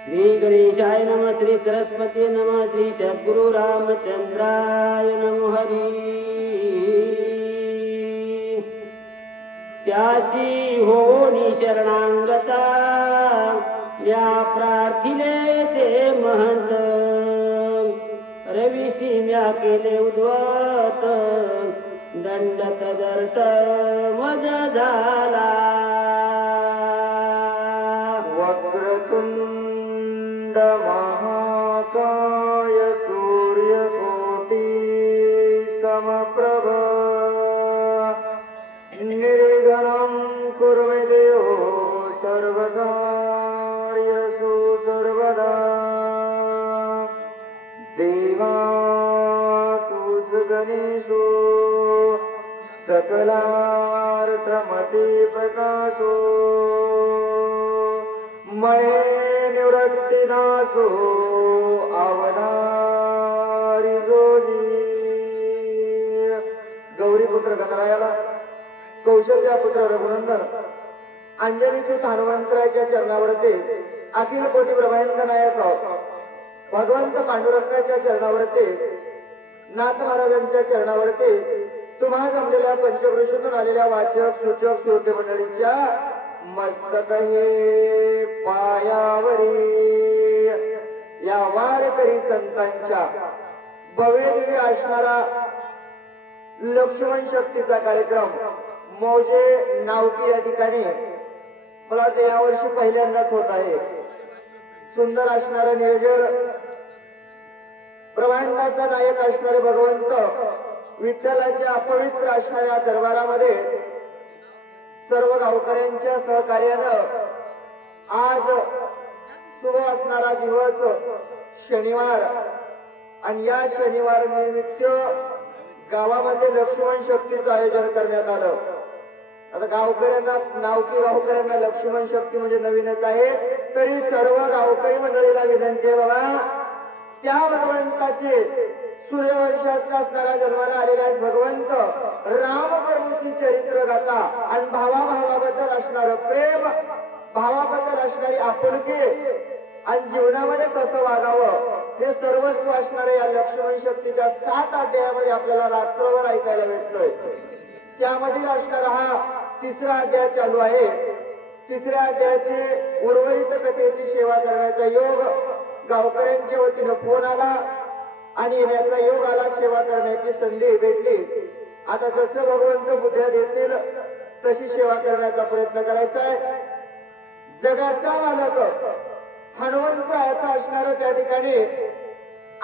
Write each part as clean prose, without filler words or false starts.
श्री गणेशाय नमः, श्री सरस्वती नमः, श्री सद्गुरु रामचंद्राय नमः हरी। त्यासी होनी शरणांगता या प्रार्थिले ते महंत, रविशी म्या केले उद्वत, दंडत दर्ट मज झाला। वक्रतुंड महाकाय सूर्यकोटि समप्रभ, निर्विघ्नं कुरु मे देवो सर्वकार्येषु सर्वदा। देवातुज गणेशो सकलार्थमते प्रकाशो, मये निवृत्तिदासो अवधारी जोगी। गौरीपुत्र गणरायाला, कौशल्या पुत्र रघुनंदन, अंजनी सुत हनुमंतराच्या चरणावरती, अखिल कोटी ब्रह्मांड नायक भगवंत पांडुरंगाच्या चरणावरती, नाथ महाराजांच्या चरणावरती, तुम्हा जमलेल्या पंचवृषातून आलेल्या वाचक सूचक श्रोते मंडळीच्या मस्तक हे पायावरी या वारकरी संतांच्या भव्य दिव्य असणारा लक्ष्मण शक्तीचा कार्यक्रम मौजे नावकी या ठिकाणी मला वाटतं यावर्षी पहिल्यांदाच होत आहे। सुंदर असणारं नियोजन, ब्रह्मांडाचा नायक असणारे भगवंत विठ्ठलाच्या अपवित्र असणाऱ्या दरबारामध्ये सर्व गावकऱ्यांच्या सहकार्यानं आज शुभ असणारा दिवस शनिवार, आणि या शनिवार निमित्त गावामध्ये लक्ष्मण शक्तीचं आयोजन करण्यात आलं। आता गावकऱ्यांना, नावकी गावकऱ्यांना लक्ष्मण शक्ती म्हणजे नवीनच आहे, तरी सर्व गावकरी मंडळीला विनंती आहे बाबा, त्या भगवंताचे सूर्यवंशात असणारा जन्माला आलेला भगवंत रामकर्मची चरित्र गाथा आणि भावाभावाबद्दल असणारं प्रेम, भावाबद्दल असणारी आपुलकी आणि जीवनामध्ये कसं वागावं हे सर्वस्व असणारे या लक्ष्मण शक्तीच्या 7 अध्यायामध्ये आपल्याला रात्रभर ऐकायला भेटतोय। त्यामधील असणारा हा 3रा अध्याय चालू आहे। 3ऱ्या अध्यायाची उर्वरित कथेची सेवा करण्याचा योग गावकऱ्यांच्या वतीनं फोन आला आणि येण्याचा योग आला, सेवा करण्याची संधी भेटली। आता जसं भगवंत बुद्ध्या देतील तशी सेवा करण्याचा प्रयत्न करायचा आहे। जगाचा मालक हनुमंतरायाचा असणारा त्या ठिकाणी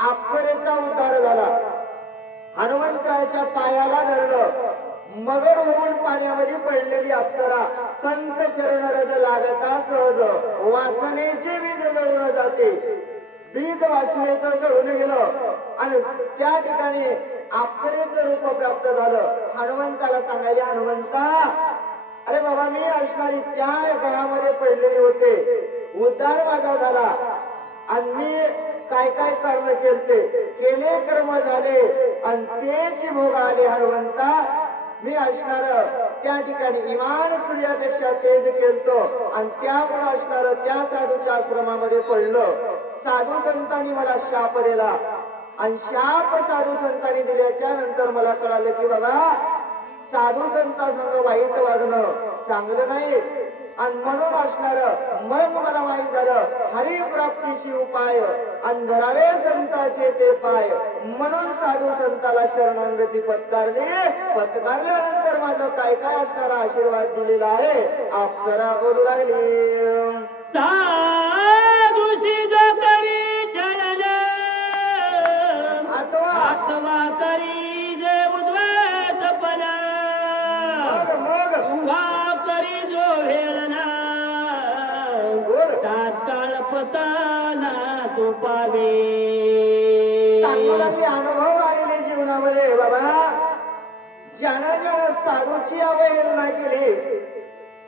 अप्सरेचा उद्धार झाला, हनुमंतरायाच्या पायाला धरलं, मगर होऊन पाण्यामध्ये पडलेली अप्सरा संत चरण रज लागता सहज, वासनेचे बीज जळून जाते, बीज वासनेचं जळून गेलं आणि त्या ठिकाणी अप्सरेचं रूप प्राप्त झालं। हनुमंताला सांगायचे, हनुमंता अरे बाबा मी असणारी त्या ग्रहामध्ये पडलेले होते, उद्धार माझा झाला आणि मी काय काय कर्म केले कर्म झाले आणि तेच भोग आले। हनुमंता मी असणार त्या ठिकाणी इमान सूर्यापेक्षा तेज केलतो आणि त्यामुळे असणार त्या साधूच्या आश्रमामध्ये पडलं। साधू संतांनी मला शाप दिला आणि शाप साधू संतांनी दिल्याच्या नंतर मला कळालं की बाबा साधू संतांसंग वाईट वागणं चांगलं नाही आणि म्हणून असणार मग मला माहित झालं हरी प्राप्तीशी उपाय अंधरावे संताचे ते पाय, म्हणून साधू संताला शरणागती पत्कारल्यानंतर माझं काय काय असणारा आशीर्वाद दिलेला आहे। अप्सरा बोलू लागली, साधुशी जो करी चरण आत्मा करी जे उद्वतपणा, मग करी जो वेळना तात्काळ पताना तो पावे। सांगू लागले अनुभव आलेले जीवनामध्ये बाबा, ज्यानं साधूची अवहेलना केली,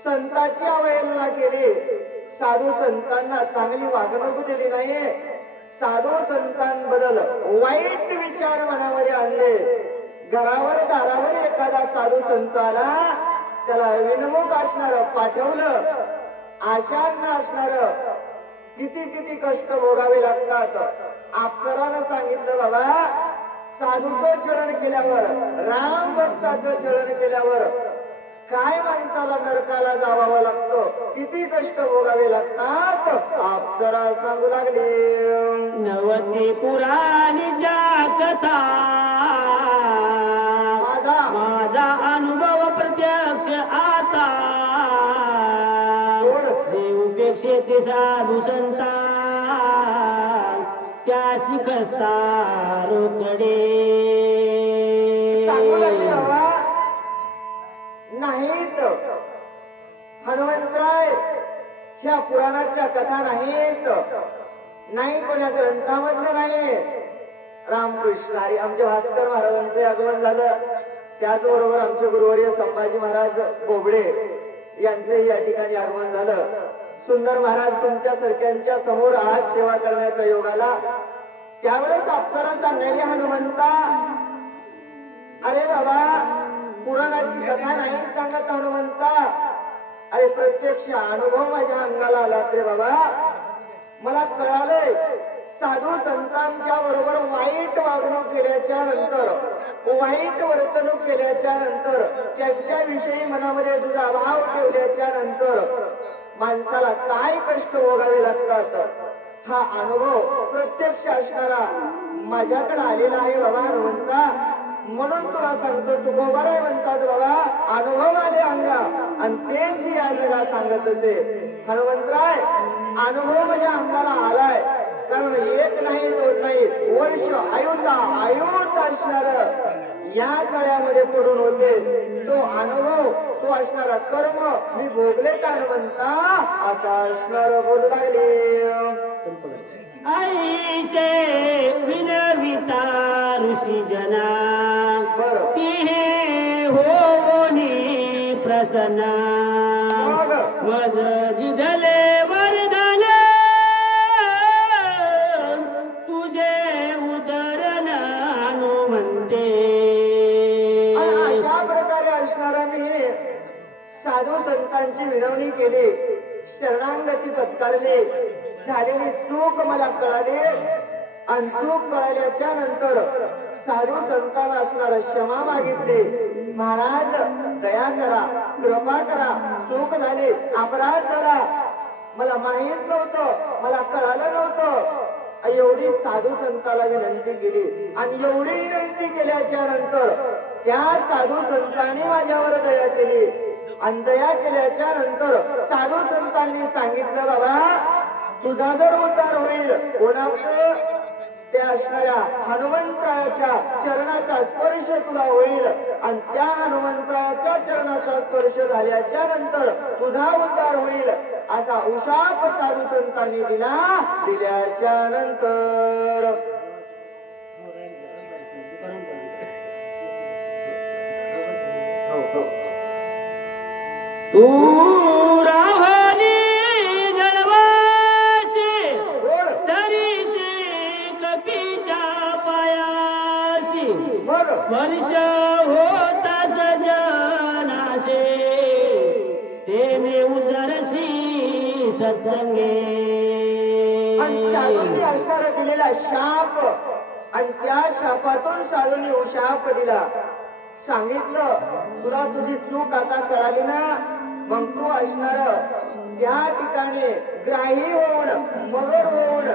संताची अवहेलना केली, साधू संतांना चांगली वागणूक दिली नाही, साधू संतांबद्दल वाईट विचार मनामध्ये आणले, घरावर दारावर एखादा साधू संत आला त्याला विनमुख असणार पाठवलं, आशांना असणार किती किती कष्ट भोगावे लागतात. अप्सरानं सांगितलं बाबा, साधूचं छळण केल्यावर, राम भक्ताचं छळण केल्यावर काय माणसाला नरकाला जावावं लागतं, किती कष्ट भोगावे लागतात. अप्सरा सांगू लागली, नवती पुराणीच्या कथा माझा अनुभव प्रत्यक्ष आता. देवपेक्षे साधू संता त्या शिकस्ता रोकडे. सांगू लागली बाबा, नाहीत हनुमंतराय, ह्या पुराणातल्या कथा नाहीत, नाही कोण्या ग्रंथामधलं नाही. रामकृष्ण हरी, आमचे भास्कर महाराजांचे आगमन झालं. त्याचबरोबर आमचे गुरुवर्य संभाजी महाराज बोबडे यांचेही या ठिकाणी आगमन झालं. सुंदर महाराज तुमच्या सारख्यांच्या समोर आज सेवा करण्याचा योग आला. त्यावेळेस अप्सरा सांगायला, हनुमंता अरे बाबा, पुराणाची कथा नाही सांगत हनुमंता, अरे प्रत्यक्ष अनुभव माझ्या अंगाला आला रे बाबा. मला कळालंय, साधू संतांच्या बरोबर वाईट वागणूक केल्याच्या नंतर, वाईट वर्तणूक केल्याच्या नंतर, त्यांच्याविषयी मनामध्ये तुझा भाव ठेवल्याच्या नंतर माणसाला काय कष्ट भोगावे लागतात. हा अनुभव प्रत्यक्ष असणारा माझ्याकडे आलेला आहे बाबा हनुमंता. म्हणून तुला सांगतो, तू गोबाराय म्हणतात बाबा, अनुभव आले अंगा आणि तेच या जगा सांगत असे. हनुमंतराय, अनुभव माझ्या अंगाला आलाय, कारण एक नाही दोन नाही वर्ष आयुत असणार या तळ्यामध्ये पडून होते. तो अनुभव, तो असणारा कर्म मी भोगले का हनुमंता, असा असणार बोलू लागले. आईचे विनविता ऋषी जना तिहे होनी प्रसन्ना. मज दिधले वरदान तुझे उदरन हनुमंते. अशा प्रकारे असणारा मी साधू संतांची विनवणी केली, शरणांगती पत्कारली, झालेली चूक मला कळाली आणि चूक कळाल्याच्या नंतर साधू संतांना असणार क्षमा मागितली. महाराज दया करा, कृपा करा, चूक झाली, अपराध झाला, मला माहित नव्हतं, मला कळालं नव्हतं. एवढी साधू संताला विनंती केली आणि एवढी विनंती केल्याच्या नंतर त्या साधू संतांनी माझ्यावर दया केली आणि दया केल्याच्या नंतर साधू संतांनी सांगितलं, बाबा तुझा जर उद्धार होईल, कोणाचं, त्या असणाऱ्या हनुमंतरायाच्या चरणाचा स्पर्श तुला होईल आणि त्या हनुमंतरायाच्या चरणाचा स्पर्श झाल्याच्या नंतर तुझा उद्धार होईल, असा उशाप साधू संतांनी दिला. दिल्याच्या नंतर तू राहली जळवाशी तरीची कपीच्या पायाशी. वर्ष होताच जनाशे तेने उदरसी सत्संगे. साधूंनी असणारा दिलेला शाप आणि त्या शापातून साधूंनी उशाप दिला. सांगितलं, तुला तुझी चूक आता कळाली ना, मग तू असणार त्या ठिकाणी ग्राही होऊन, मगर होऊन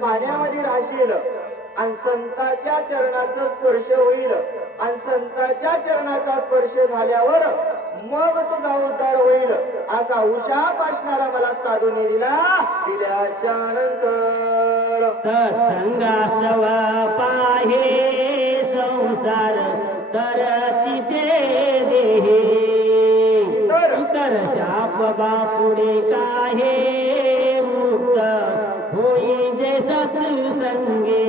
पाण्यामध्ये राहशील आणि संतांच्या चरणाचा स्पर्श होईल आणि संतांच्या चरणाचा स्पर्श झाल्यावर मग तुझा उद्धार होईल, असा उशाप असणारा मला साधूंनी दिला. दिल्याच्या नंतर सत्संगासव पाहे संसार तरती ते देहे. इतर शाप बापुडे काहे मुक्त होई जे सत्संगे.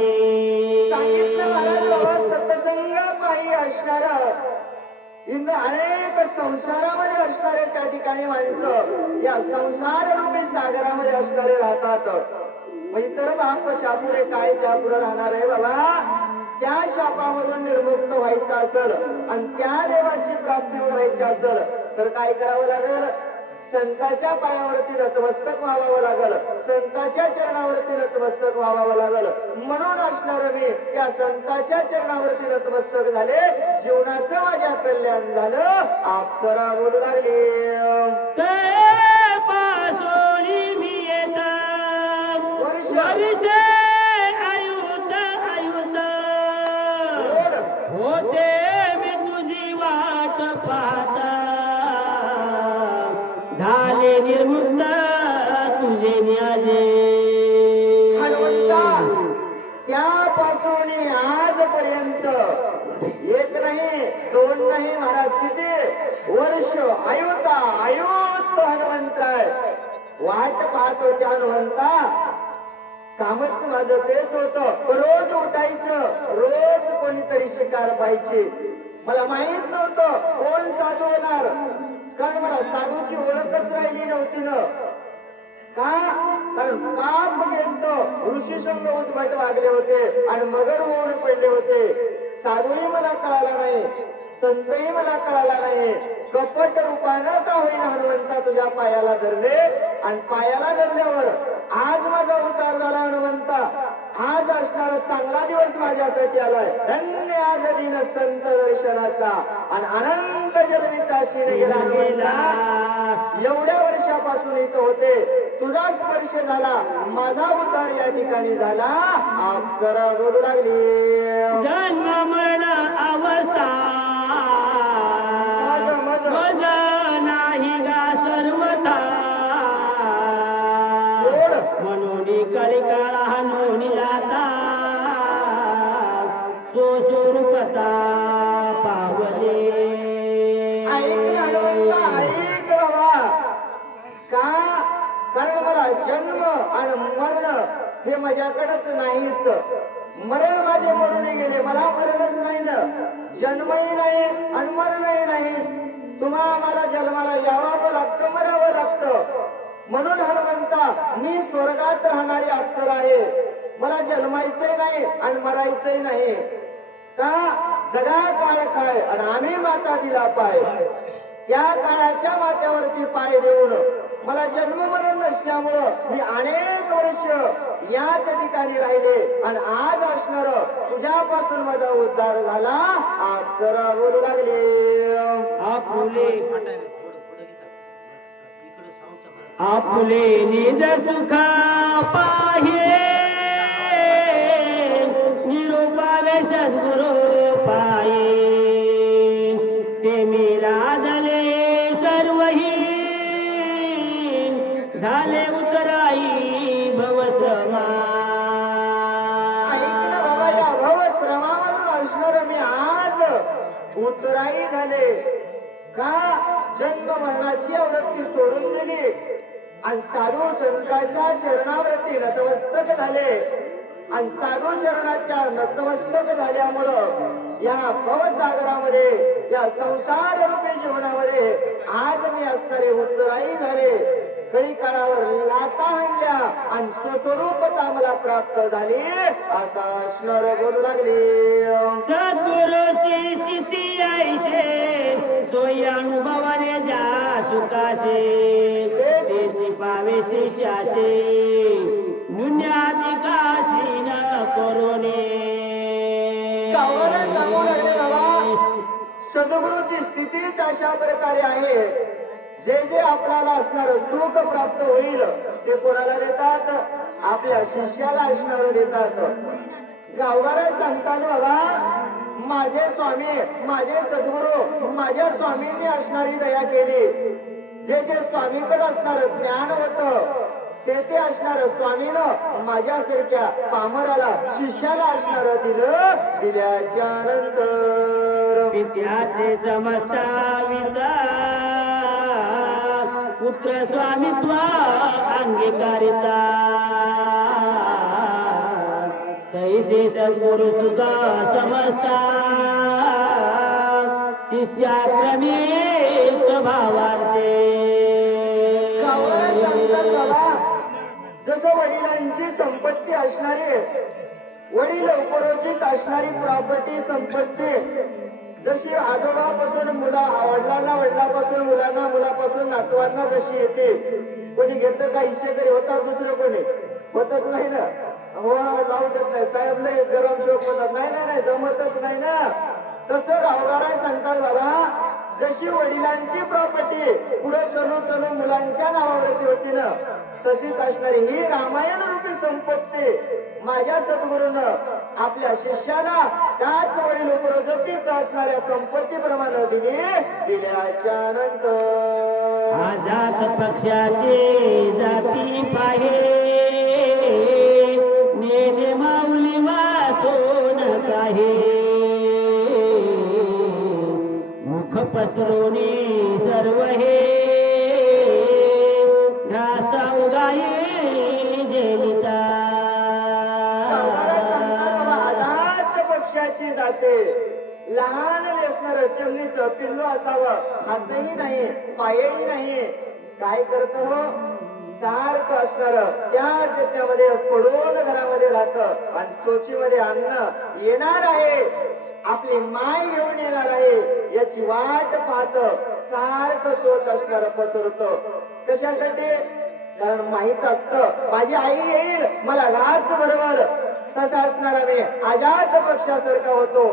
सांगितलं महाराज, बाबा सत्संग पायी असणार अनेक संसारामध्ये असणारे त्या ठिकाणी माणसं या संसार रूपी सागरामध्ये असणारे राहतात. इतर बाप शापुडे काय त्या पुढे राहणार आहे बाबा. त्या शापामधून निर्मुक्त व्हायचं असेल आणि त्या देवाची प्राप्ती करायची असेल तर काय करावं लागेल. संतांच्या पायावरती नतमस्तक व्हावं लागल, संतांच्या चरणावरती नतमस्तक व्हावं लागल. म्हणून असणार मी त्या संतांच्या चरणावरती नतमस्तक झाले, जीवनाचं माझ्या कल्याण झालं. अप्सरा बोलू लागली, पासोनी मी वर्ष वर्ष आयुत आयुत होते मी तुझी वाट पाहता, झाले निर्मुक्त तुझे न्याजे. हनुमंता त्यापासून आजपर्यंत एक नाही दोन नाही महाराज, किती वर्ष आयुता आयुत हनुमंतराय वाट पाहत होते. हनुमंता कामच माझं तेच होतं, रोज उठायचं, रोज कोणीतरी शिकार पाहिजे. मला माहित नव्हतं कोण साधू होणार, कारण मला साधूची ओळखच राहिली नव्हती ना. का? कारण पाप गेलतो, ऋषी संघ उद्भट वागले होते आणि मगर होऊन पडले होते. साधूही मला कळाला नाही, संतही मला कळाला नाही. कपट रूपानं का होईना हनुमंता तुझ्या पायाला धरले, आणि पायाला धरल्यावर आज माझा उतार झाला. हनुमंता आज असणारा चांगला दिवस माझ्यासाठी आलाय. धन्य आज दिन संत दर्शनाचा आणि अनंत जन्मीचा शीन गेला. हनुमंता एवढ्या वर्षापासून इथं होते, तुझा स्पर्श झाला, माझा उतार या ठिकाणी झाला. अप्सरा बोलू लागली, जन्म मरण अवस्था मज नाही गा सर्वथा, म्हणून कलिकाळा नोनी जाता स्वस्वरूपता पावले. ऐक ना हनुमंता, ऐक बाबा. का? कारण मला जन्म आणि मरण हे माझ्याकडेच नाहीच. मरण माझे मरून गेले, मला मरणच नाही ना, जन्मही नाही आणि मरणही नाही. तुम्हाला जन्माला यावं लागतं, मरावं लागतं. म्हणून हनुमंता मी स्वर्गात राहणारी अप्सरा आहे, मला जन्मायचंही नाही आणि मरायचंही नाही. का? जगा काळ काय आणि आम्ही माता दिला पाय. त्या काळाच्या मात्यावरती पाय देऊन मला जन्म मरण नसल्यामुळं मी अनेक वर्ष याच ठिकाणी राहिले आणि आज असणार तुझ्यापासून माझा उद्धार झाला. अप्सरा बोलू लागली, आपुले निज सुखा पाहे, निरूपावे सद्गुरु पाये. ते मी लादले सर्वही झाले उतराई भवश्रमा. ऐक ना बाबा, या भवश्रमामधून असणार मी आज उतराई झाले. का? जन्म मरणाची आवृत्ती सोडून दिली आणि साधू संतांच्या चरणावरती नतमस्तक झाले. आणि साधू चरणाच्या नतमस्तक झाल्यामुळं या भवसागरामध्ये, या संसार रूपी जीवनामध्ये आज मी असणारे उत्तराई झाले. कळी काळावर लाता हाणल्या आणि स्वस्वरूपता मला प्राप्त झाली. असा असणार बोलू लागली, सद्गुरूची स्थिती ऐशे सोयी अनुभवाने जा सुखाचे. तेची पावे शिष्याचे नुन्याधिकाशी न करोने. गावाला सांगू लागले बाबा, सद्गुरूची स्थितीच अशा प्रकारे आहे, जे जे आपल्याला असणार सुख प्राप्त होईल ते कोणाला देतात? आपल्या शिष्याला असणार देतात. गावगारा सांगतात बाबा, माझे स्वामी, माझे सद्गुरू, माझ्या स्वामींनी असणारी दया केली. जे जे स्वामीकडे असणार ज्ञान होत ते ते असणार स्वामीनं माझ्यासारख्या पामराला, शिष्याला असणार दिलं. दिल्याच्या नंतर पित्याचे समस्या पुत्र स्वामित्व अंगीकारिता. तैसे सद्गुरु सुखा समजता शिष्याक्रमिक भावाचे. गावाला सांगतात बाबा, जसं वडिलांची संपत्ती असणारी, वडील उपरोचित असणारी प्रॉपर्टी संपत्ती जशी आजोबापासून वडिलांना, वडिलापासून मुलांना, मुलापासून नातवांना जशी येते, कोणी घेतं का हिशेकरी होतात, दुसरं कोणी होतच नाही ना. हो जाऊ देत नाही साहेब, लय गरम शोक होतात, नाही नाही नाही जमतच नाही ना. तसं गावगाराय सांगतात बाबा, जशी वडिलांची प्रॉपर्टी पुढे चलू चलू मुलांच्या नावावरती होती ना, तशीच असणारी ही रामायण रूपी संपत्ती माझ्या सद्गुरूनं आपल्या शिष्याला त्याच वडिलोपरतीत असणाऱ्या संपत्तीप्रमाणे दिल्याच्या नंतर आजात पक्षाचे जाती पाहे नेने माऊली वाचून काही मुख पसरवणी सर्व हे घासा उगाई जेलिता पक्षाची जाते लहान असणार चिमणीचं पिल्लू असावं, हातही नाही पायही नाही, काय करत हो सारखं असणार त्यामध्ये पडून घरामध्ये राहत आणि चोचीमध्ये अन्न येणार आहे, आपली माय घेऊन येणार आहे याची वाट पाहत सारखं चोच असणार पसरत. कशासाठी? कारण माहित असतं माझी आई येईल मला घास बरोबर. तसा असणारा मी आजाद पक्षासारखा होतो,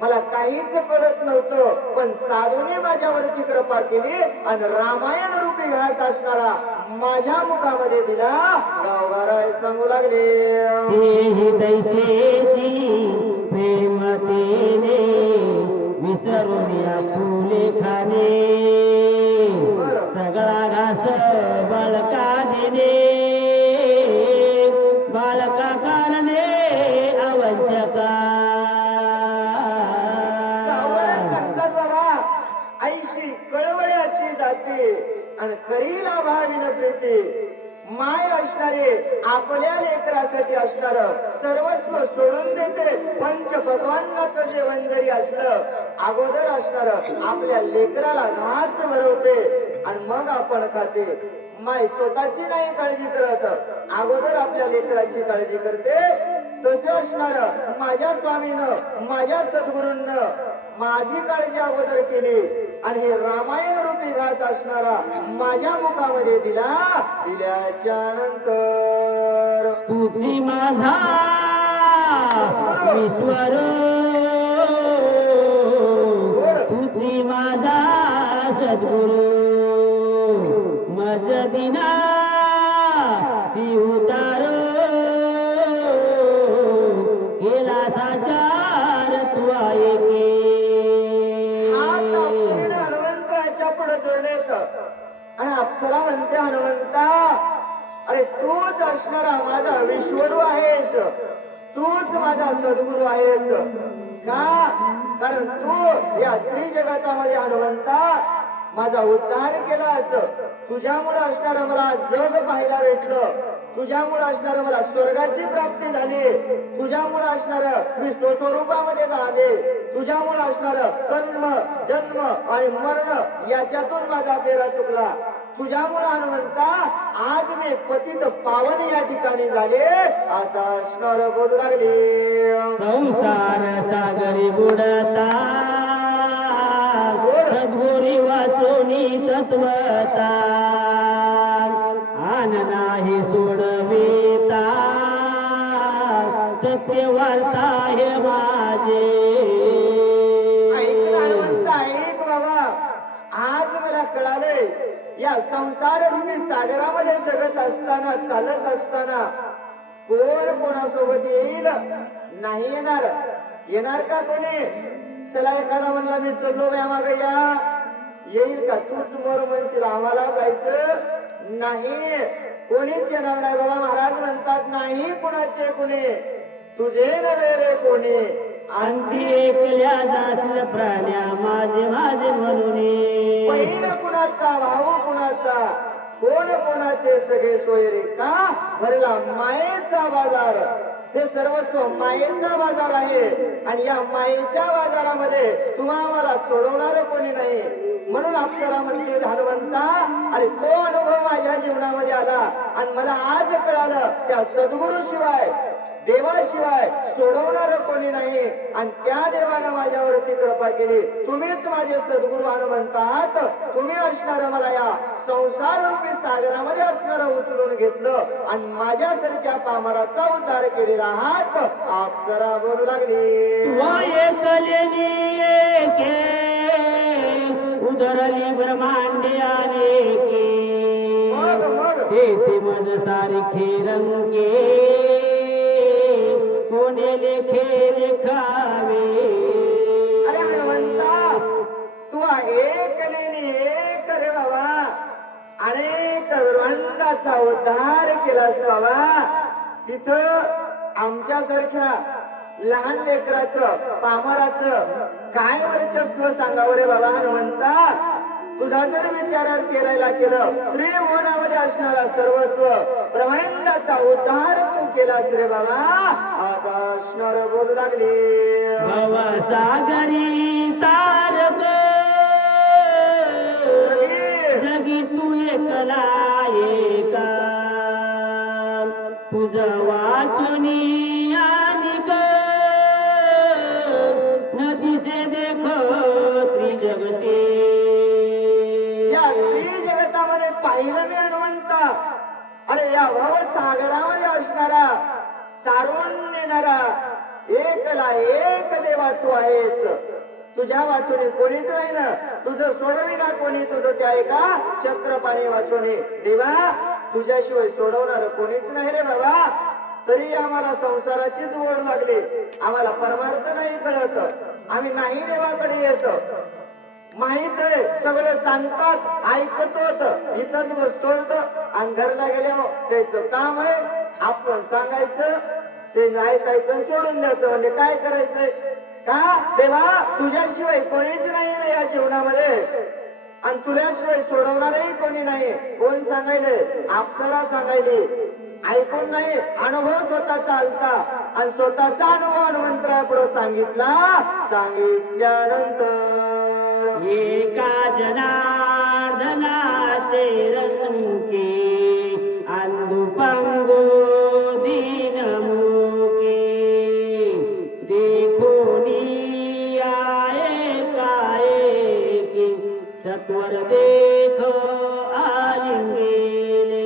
मला काहीच कळत नव्हतं, पण साधूने माझ्यावरती कृपा केली आणि रामायण रूपी घास असणारा माझ्या मुखामध्ये दिला. गावगाराय सांगू लागले दैसेची प्रेमतेने विसरून या फुले खाणे सगळा घास बालका देणे बालका कारणे अवंचका. सांगतात बाबा आईशी कळवळ्याची जाते आणि करीला भाविन प्रीती. माय असणारे आपल्या लेकरासाठी असणार सर्वस्व सोडून देते. पंच भगवानाचं जेवण जरी असलं अगोदर असणार आपल्या लेकराला घास भरवते आणि मग आपण खाते. माय स्वतःची नाही काळजी करत, अगोदर आपल्या लेकराची काळजी करते. तसे असणार माझ्या स्वामीनं माझ्या सद्गुरूंनं माझी काळजी अगोदर केली आणि हे रामायण रूपी घास असणारा माझ्या मुखामध्ये दिल्याच्या नंतर तुझी माझा ईश्वर तुझी माझा सद्गुरु मज दिना उतार केला साचार तू आहे हनुमंताच्या पुढे जोडलेत आणि अप्सरा म्हणते हनुमंता अरे तूच असणारा माझा विश्वरू आहेस, तूच माझा सद्गुरू आहेस का? कारण तू या त्रिजगतामध्ये हनुमंता माझा उद्धार केला असं तुझ्यामुळे असणार मला जग पाहायला भेटलं, तुझ्यामुळे असणार मला स्वर्गाची प्राप्ती झाली, तुझ्यामुळे असणार मी स्वस्वरूपामध्ये झाले, तुझ्यामुळे असणार कर्म जन्म आणि मरण याच्यातून माझा फेरा चुकला. तुझ्यामुळे हनुमंता आज मी पतित पावन या ठिकाणी झाले असं असणार बोलू लागले. संसार सागरी बुडता सद्गुरी वाचोनी तत्वता आन नाही सोडविता सत्य वार्ता हे माझे. ऐक हनुमंत ऐक बाबा, आज मला कळालंय या संसार रूपी सागरामध्ये जगत असताना चालत असताना कोण कोणासोबत येईल नाही येणार. येणार का कोणी? चला एखादा म्हणला मी चललो मागे या, येईल का? तूच मोर म्हणशील आम्हाला जायचं नाही, कोणीच येणार नाही बाबा. महाराज म्हणतात नाही कुणाचे कोणी तुझे नव्हे रे कोणी. अंती एकल्या जासल प्राण्या माझे माझे म्हणून बहीण कुणाचा भाऊ कुणाचा कोण कोणाचे सगळे सोय रे का? भरला मायेचा बाजार, हे सर्वस्व मायेचा बाजार आहे आणि या मायेच्या बाजारामध्ये तुम्हाला सोडवणार कोणी नाही. म्हणून अप्सरा म्हणते हनुमंता अरे तो अनुभव माझ्या जीवनामध्ये आला आणि मला आज कळालं त्या सद्गुरू शिवाय देवाशिवाय सोडवणार कोणी नाही आणि त्या देवानं माझ्यावरती कृपा केली. तुम्हीच माझे सद्गुरू हनुमंत आहात. तुम्ही असणार मला या संसार रूपी सागरामध्ये असणार उचलून घेतलं आणि माझ्यासारख्या पामराचा उद्धार केलेला आहात. अप्सरा बोलू लागली, वायकलेली एके उदरली ब्रह्मांडे अनेके मग तेथे मज सारखे रंगे कोणे लेखे लेखावे. अरे हनुमंता, तू एक नेनी एक रे बाबा, अनेक ब्रह्मांडाचा उद्धार केलास बाबा. तिथं आमच्यासारख्या लहान लेकराचं पामराचं काय वर्चस्व सांगावं रे बाबा हनुमंता. तुझा जर विचार केला केलं त्रिभुवनामध्ये असणारा सर्वस्व ब्रह्मांडाचा उद्धार तू केलास रे बाबा. असा असणार बोलू लागली, भवसागरी तारक जगी तू एकला एका तुझ वाचुनी अनिक नदीसे देख त्रिजगते. या त्रिजगतामध्ये पाहिलं मी हनुमंता. अरे या भवसागरामध्ये असणारा तारुण्य नेणारा एकला एक देवा तू आहेस. तुझ्या वाचूने कोणीच नाही ना, तुझं सोडविना कोणी तुझं त्या एका चक्रपाणी वाचूने. देवा तुझ्याशिवाय सोडवणार कोणीच नाही रे बाबा. तरी आम्हाला संसाराचीच ओढ लागली, आम्हाला परमार्थ नाही कळत, आम्ही नाही देवाकडे येत. माहित आहे सगळं सांगतात ऐकतो, इथंच बसतो आणि घरला गेल्यावर त्याचं काम आहे आपण सांगायचं, ते ऐकायचं सोडून द्यायचं. म्हणजे काय करायचंय का देवा, तुझ्याशिवाय कोणीच नाही रे या जीवनामध्ये आणि तुझ्याशिवाय सोडवणारही कोणी नाही. कोण सांगायले? अप्सरा सांगायली. ऐकून नाही, अनुभव स्वतःचा आलता आणि स्वतःचा अनुभव हनुमंतरापुढे सांगितला. सांगितल्यानंतर एका जनार्दनाचे रंके अंधु पंगु दीन मुके देखोनी आए काए की सत्वर देख आलिंगेले.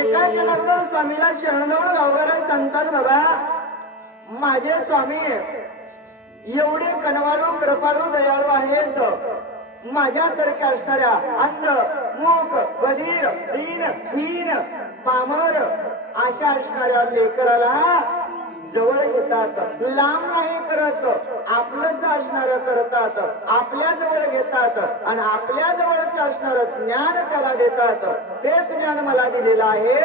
एका जनार्दन स्वामीला शरणजवळ गावकऱ्या सांगतात, बाबा माझे स्वामी एवढे कनवाळू कृपाळू दयाळू आहेत. माझ्यासारख्या असणाऱ्या अंध मूक बधीर दीन हीन पामर अशा असणाऱ्या लेकराला जवळ घेतात, लांब नाही करत, आपलंच असणार करतात, आपल्या जवळ घेतात आणि आपल्या जवळच असणार ज्ञान त्याला देतात. तेच ज्ञान मला दिलेलं आहे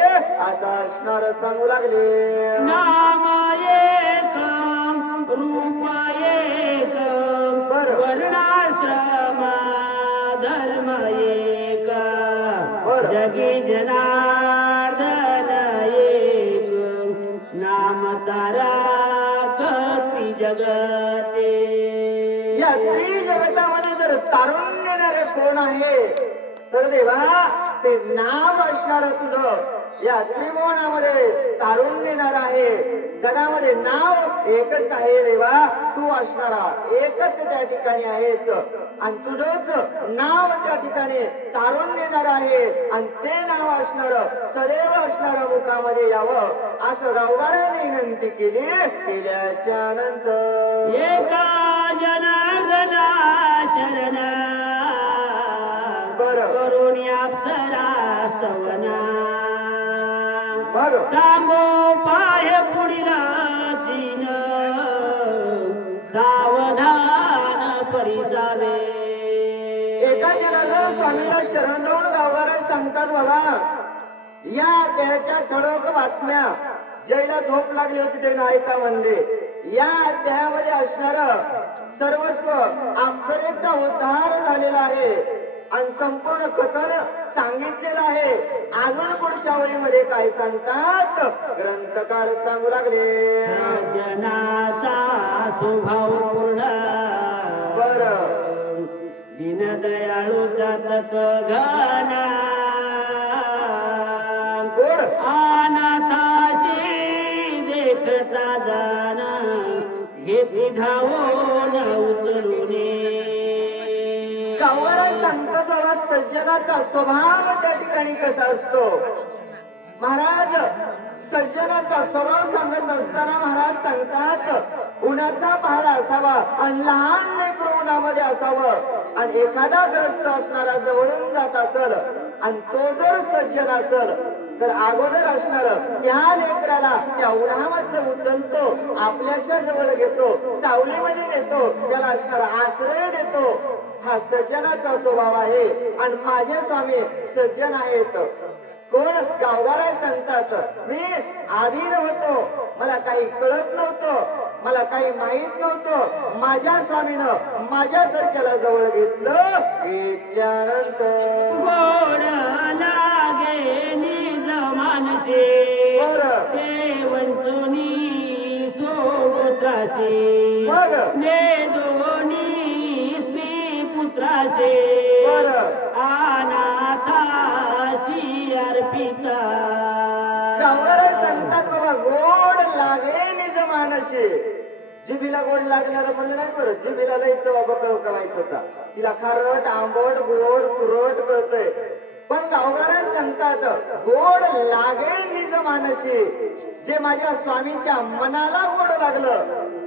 असं असणार सांगू लागले. नाम एक रूप एक वर्णाश्रम धर्म एक जगी जनार्दन एक नाम तारा कपी जगते. या त्रिजगतामध्ये जर तारुण्य देणारे कोण आहे तर देवा ते नाव असणार तुझं. या त्रिभुवनामध्ये तारुण्य देणार आहे. जगामध्ये नाव एकच आहे देवा, तू असणारा एकच त्या ठिकाणी आहेस आणि तुझंच नाव त्या ठिकाणी तारुण्य देणार आहे आणि ते नाव असणार सदैव असणार मुखामध्ये यावं असं गावकऱ्याने विनंती केली. केल्याच्या नंतर एका जनार्दना शरण करून अप्सरा स्तवना सांगो पाय पुढील चिन सावधान परिसावे. एका जनार्दन स्वामीला शरण जाऊन गावकऱ्या सांगतात, बाबा या त्याच्या ठळक बातम्या ज्याला झोप लागली होती त्याने ऐका म्हणले. या अध्यायामध्ये असणार सर्वस्व अप्सरेचा उद्धार झालेला आहे आणि संपूर्ण कथन सांगितलेलं आहे. अजून पुढच्या वळीमध्ये काय सांगतात ग्रंथकार सांगू लागले. जनाचा स्वभाव पूर्ण बर दीनदयाळूचा तक घना गोड अनाथाशी देख जाना घेतली धावून उचलूने गावाला सांगतात बाबा सज्जनाचा स्वभाव त्या ठिकाणी कसा असतो. महाराज सज्जनाचा स्वभाव सांगत असताना महाराज सांगतात उन्हाचा पहाड असावा आणि लहान लेकरू उन्हामध्ये असावं आणि एखादा ग्रस्त असणारा जवळून जात असल आणि तो जर सज्जन असल तर अगोदर असणार त्या लेकराला त्या उन्हामधलं उचलतो, आपल्याच्या जवळ घेतो, सावलीमध्ये नेतो, त्याला असणारा आश्रय देतो. हा सज्जनाचा स्वभाव आहे. आणि माझे स्वामी सज्जन आहेत. कोण गावगारा सांगतात मी आधीन होतो, मला काही कळत नव्हतं, मला काही माहित नव्हतं. माझ्या स्वामीनं माझ्यासारख्याला जवळ घेतलं. घेतल्यानंतर गोड लागे निज मानसे बरं वंचुनी सोपुत्राचे मग ने दोन्ही स्त्री पुत्राचे बरं अनाथाशी अर्पिता गावगारा सांगतात बाबा गोड लागे निज मानसे. जिभीला गोड लागणार म्हणलं नाही बरं, जिभीला लई चवा बकळ माहित होता, तिला खारट आंबट गोड तुरट कळतंय. पण गावगारा सांगतात गोड लागे निज मानसी. जे माझ्या स्वामीच्या मनाला गोड लागलं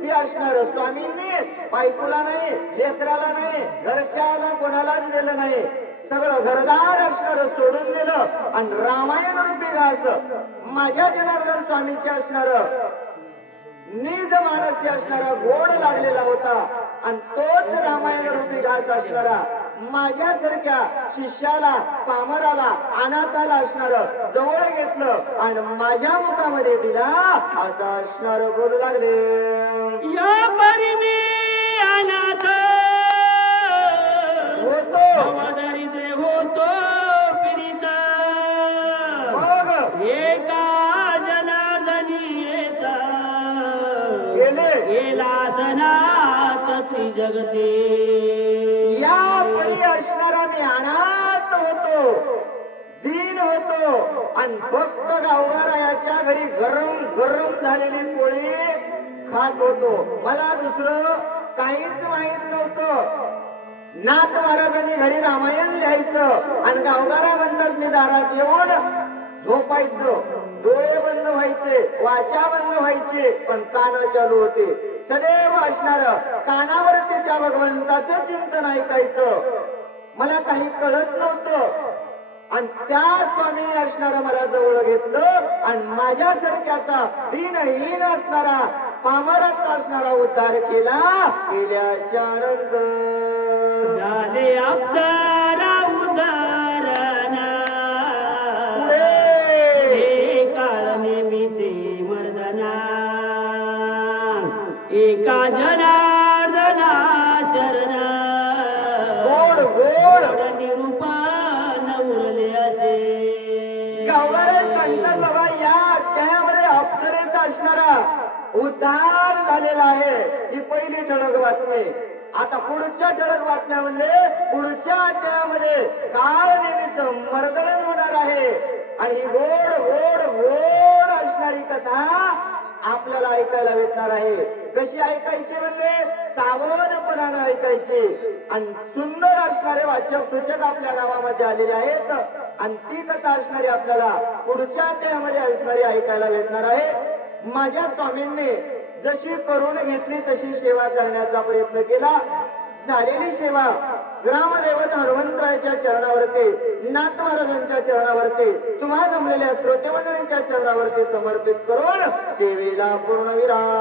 ते असणार. स्वामींनी बायकोला नाही, लेकराला नाही, घरच्याला कोणालाच दिलं नाही. सगळं घरदार असणार सोडून दिलं आणि रामायण रूपी घास माझ्या जनार्दन स्वामीचे असणार निज मानसी असणारा गोड लागलेला होता. आणि तोच रामायण रूपी घास असणारा माझ्यासारख्या शिष्याला, पामराला, अनाथाला असणार जवळ घेतलं आणि माझ्या मुखामध्ये दिला. असं असणार बोलू लागले. या परी मी अनाथ होतो दरिद्र होतो पीडित मग एका जनार्दनी येता गेले गेला सनात जगते. या परी असणारा मी अनाथ होतो, दीन होतो आणि फक्त गावगारायाच्या घरी गरम गरम झालेली पोळी खात होतो. मला दुसरं काहीच माहित नव्हतं. नाथ महाराजांनी घरी रामायण लिहायचं आणि गावगारा म्हणतात मी दारात येऊन झोपायचं. डोळे बंद व्हायचे, वाचा बंद व्हायचे, पण कान चालू होते. सदैव असणार कानावरती त्या भगवंताचं चिंतन ऐकायचं. मला काही कळत नव्हतं आणि त्या स्वामीने असणार मला जवळ घेतलं आणि माझ्यासारख्याचा दीनहीन असणारा, पामराचा असणारा उद्धार केला. केल्याच्या नंतर झाले अप्सरा उदाहरणा हे काळ नेहमीचे मर्दना एका जनार्दना शरण गोड गोड निरूपण उरले असे. गावगारे सांगतात बाबा या अध्यायामध्ये अप्सरेचा असणारा उद्धार झालेला आहे. ही पहिली ठळक बातमी. आता पुढच्या ठळक बातम्या म्हणजे पुढच्या अध्यायामध्ये काळ नेहमीच मर्दन होणार आहे आणि ही गोड गोड गोड असणारी कथा आपल्याला ऐकायला भेटणार आहे. कशी ऐकायची म्हणजे सावधपणाने ऐकायची आणि सुंदर असणारे वाचक सूचक आपल्या गावामध्ये आलेले आहेत आणि ती कथा असणारी आपल्याला पुढच्या अध्यायामध्ये असणारी ऐकायला भेटणार आहे. माझ्या स्वामींनी जशी करून घेतली तशी सेवा करण्याचा प्रयत्न केला. झालेली सेवा ग्रामदैवत हनुमंतरायाच्या चरणावरती, नाथ महाराजांच्या चरणावरती, तुम्हा जमलेल्या श्रोते मंडळींच्या चरणावरती समर्पित करून सेवेला पूर्णविराम.